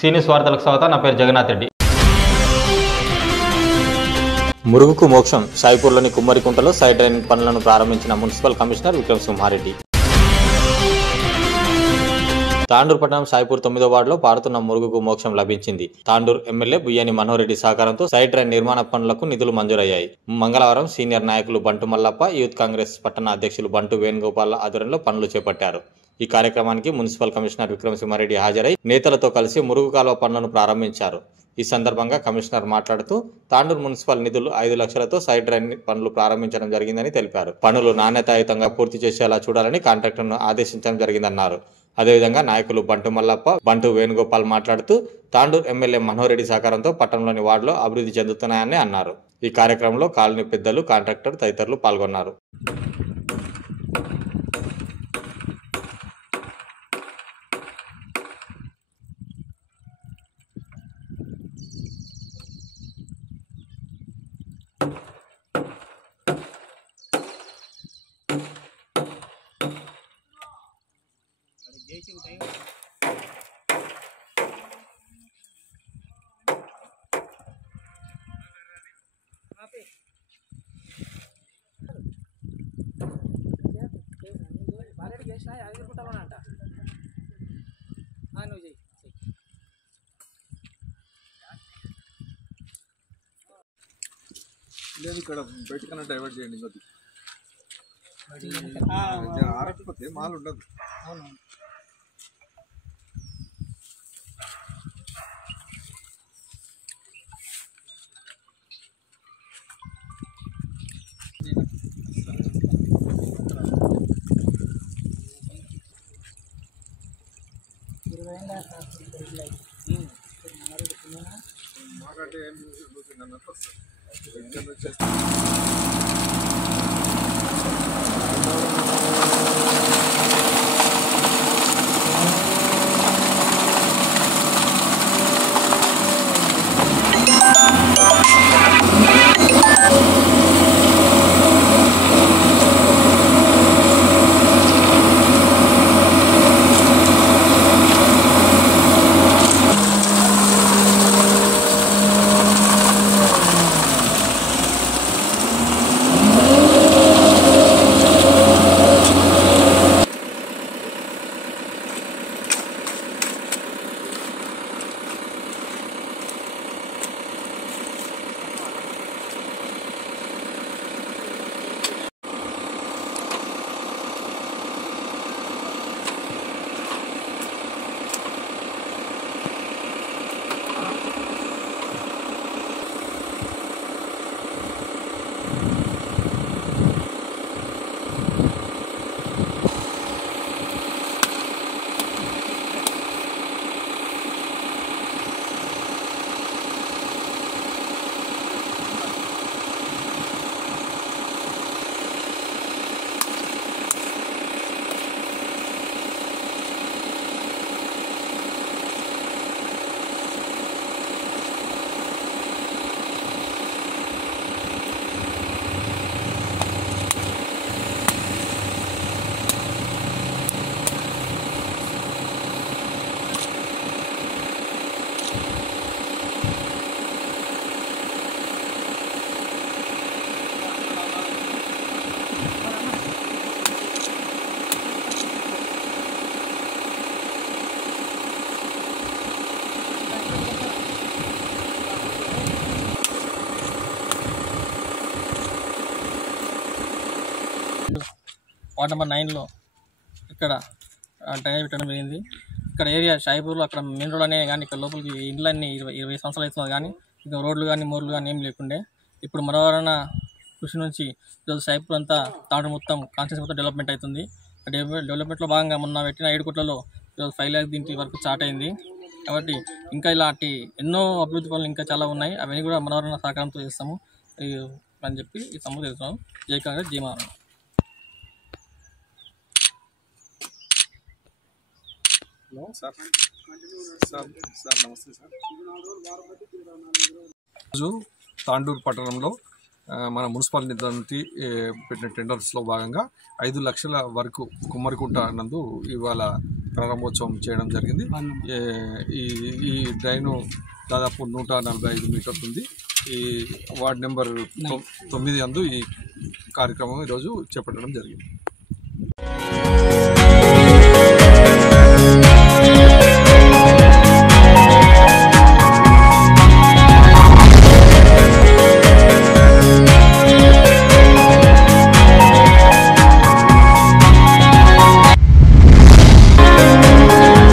సీనియస్ వార్తలకు స్వాగతం. నా పేరు జగన్నాథ్ రెడ్డి. మురుగుకు మోక్షం షాయిపూర్లోని కుమ్మరికుంటలో సైడ్ డ్రైనింగ్ పనులను ప్రారంభించిన మున్సిపల్ కమిషనర్ విక్రమ్ సింహారెడ్డి. తాండూరు పట్టణం షాయిపూర్ 9వ వార్డులో పారుతున్న మురుగుకు మోక్షం లభించింది. తాండూరు ఎమ్మెల్యే బుయ్యాని మనోహర్ రెడ్డి సహకారంతో సైడ్ డ్రైన్ నిర్మాణ పనులకు నిధులు మంజూరయ్యాయి. మంగళవారం సీనియర్ నాయకులు బంటు మల్లప్ప, యూత్ కాంగ్రెస్ పట్టణ అధ్యక్షులు బంటు వేణుగోపాల్ ఆధ్వర్యంలో పనులు చేపట్టారు. ఈ కార్యక్రమానికి మున్సిపల్ కమిషనర్ విక్రమ్ సింహారెడ్డి హాజరై నేతలతో కలిసి మురుగు కాలువ పనులను ప్రారంభించారు. ఈ సందర్భంగా కమిషనర్ మాట్లాడుతూ తాండూరు మున్సిపల్ నిధులు 5 లక్షలతో సైడ్ డ్రైన్ పనులు ప్రారంభించడం జరిగిందని తెలిపారు. పనులు నాణ్యతాయుతంగా పూర్తి చేసేలా చూడాలని కాంట్రాక్టర్ను ఆదేశించడం జరిగిందన్నారు. అదేవిధంగా నాయకులు బంటు మల్లప్ప, బంటు వేణుగోపాల్ మాట్లాడుతూ తాండూరు ఎమ్మెల్యే మనోహర్ రెడ్డి సహకారంతో పట్టణంలోని వార్డులో అభివృద్ధి చెందుతున్నాయని అన్నారు. ఈ కార్యక్రమంలో కాలనీ పెద్దలు, కాంట్రాక్టర్ తదితరులు పాల్గొన్నారు. లేదు ఇక్కడ బయటకన్నా డైవర్ట్ చేయండి. ఆరకపోతే మాల్ ఉండదు. మాకంటే ఏం అన్నట్టు వస్తుంది. వార్డ్ నెంబర్ 9లో ఇక్కడ డ్రైనేజ్ పెట్టడం జరిగింది. ఇక్కడ ఏరియా షాయిపూర్లో అక్కడ మెయిన్ రోడ్ అనే కానీ ఇక్కడ లోపలికి ఇండ్లన్నీ 20 సంవత్సరాలు అవుతుంది కానీ ఇంకా రోడ్లు కానీ మోర్లు కానీ ఏం లేకుండే. ఇప్పుడు మరోవరణ కృషి నుంచి ఈరోజు షాయిపూర్ అంతా తాండూరు మొత్తం కాన్స్టిట్యూన్సీ మొత్తం డెవలప్మెంట్ అవుతుంది. డెవలప్మెంట్లో భాగంగా మొన్న పెట్టిన 7 కోట్లలో ఈరోజు 5 లాఖ్ దీనికి వరకు స్టార్ట్ అయింది. కాబట్టి ఇంకా ఇలాంటి ఎన్నో అభివృద్ధి పనులు ఇంకా చాలా ఉన్నాయి. అవన్నీ కూడా మనోహరణ సహకారంతో చేస్తాము అని చెప్పి ఈ సమ్ము తెలుస్తున్నాము. జై కాంగ్రెస్, జై మనోహరణ. నమస్తే సార్. రోజు తాండూరు పట్టణంలో మన మున్సిపల్ నిధి పెట్టిన టెండర్స్లో భాగంగా 5 లక్షల వరకు కుమ్మరికుంట నందు ఇవాళ ప్రారంభోత్సవం చేయడం జరిగింది. ఈ డ్రైను దాదాపు 145 మీటర్లు ఉంది. ఈ వార్డ్ నెంబర్ 9 యందు ఈ కార్యక్రమం ఈరోజు చేపట్టడం జరిగింది.